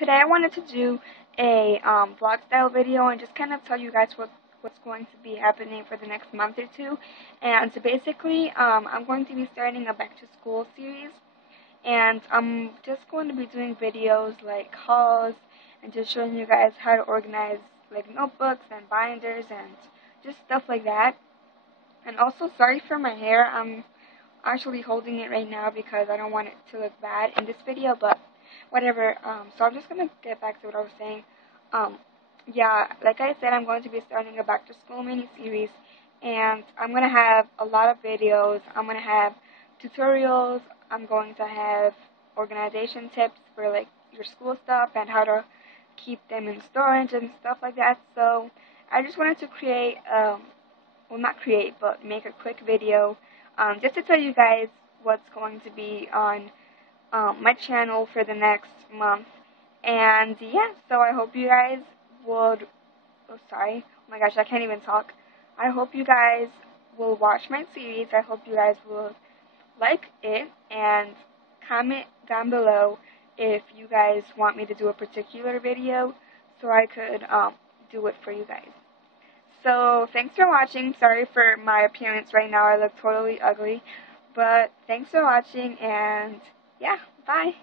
today I wanted to do a vlog style video and just kind of tell you guys what's going to be happening for the next month or two. And so basically, I'm going to be starting a back to school series, and I'm just going to be doing videos like hauls and just showing you guys how to organize like notebooks and binders and just stuff like that. And also, sorry for my hair. I'm actually holding it right now because I don't want it to look bad in this video, but whatever. So I'm just gonna get back to what I was saying. Yeah, like I said, I'm going to be starting a back to school mini series, and I'm gonna have a lot of videos. I'm gonna have tutorials. I'm going to have organization tips for like your school stuff and how to keep them in storage and stuff like that. So I just wanted to create, well, not create, but make a quick video just to tell you guys what's going to be on my channel for the next month. And yeah, so I hope you guys would, oh sorry, oh my gosh, I can't even talk. I hope you guys will watch my series. I hope you guys will like it and comment down below if you guys want me to do a particular video so I could do it for you guys. So thanks for watching. Sorry for my appearance right now. I look totally ugly. But thanks for watching, and yeah, bye.